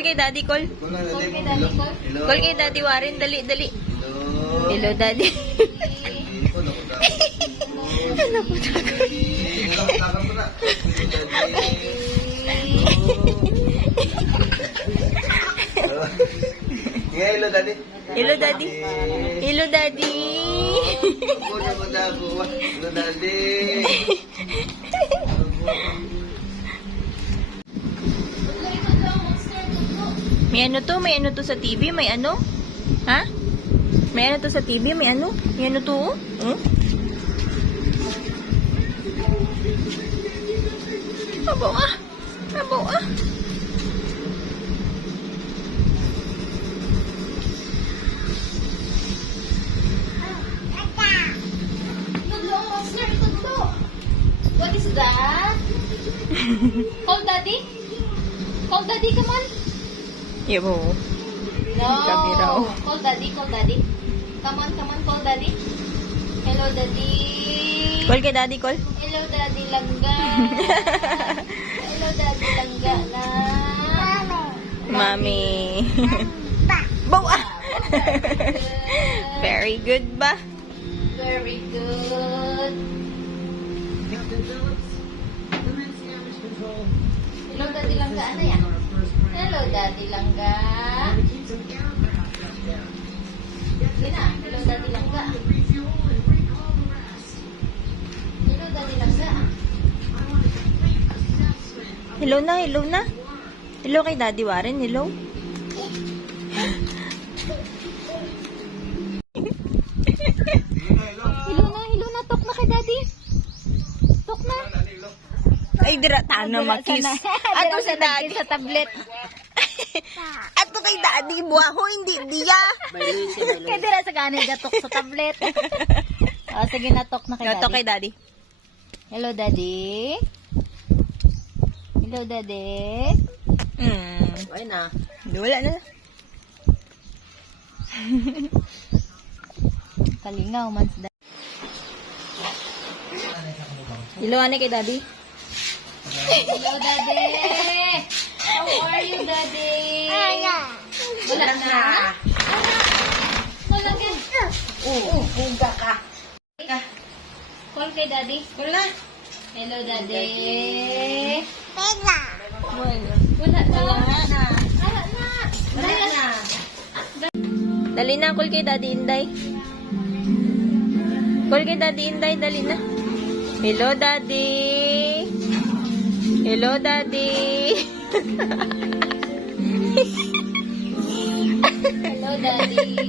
Call kay Daddy, call. Call kay Daddy, call. Call kay Daddy Warren, dali, dali. Hello, Daddy. Anak ko Hello, Daddy. Hello, Daddy. Hello, Daddy. Hello, Daddy. May ano to? May ano to sa TV? May ano? Ha? May ano to sa TV? May ano? May ano to? Hmm? Abo ah! Abo ah! What is that? Call Daddy? Call Daddy, come on. Yabo. No. Gabi raw. Call Daddy, call Daddy. Come on, call Daddy. Hello, Daddy. Call kay Daddy, call. Hello, Daddy Langga. Hello, Daddy Langga na. Mami. Baw ah! Very good ba? Very good. Hello, Daddy Langga. Ano yan? Hello, Daddy Langga. Sige na. Hello, Daddy Langga. Hello, Daddy Langga. Hello na, hello na. Hello kay Daddy Warren, hello. Hello na. Talk na kay Daddy. Talk na. Ay, dira na makis. Ato sa Daddy. Sa tablet. Ato kay Daddy, buwaho, hindi diya. Kaya dira sa ganay gatok sa tablet. Oh, sige na, talk na kay Ato Daddy. kay Daddy. Hello, Daddy. Hello, Daddy. Ay na. Wala na. Kalingaw man sa Daddy. Hello, ane kay Daddy. Hello, Daddy. How are you, Daddy? Wala na. Wala ka. Buga ka. Call kay Daddy. Call na. Hello, Daddy. Wala. Wala na. Wala na. Dali na, call kay Daddy Inday. Call kay Daddy Inday, dali na. Hello, Daddy. Hello, Daddy. Hello, Daddy.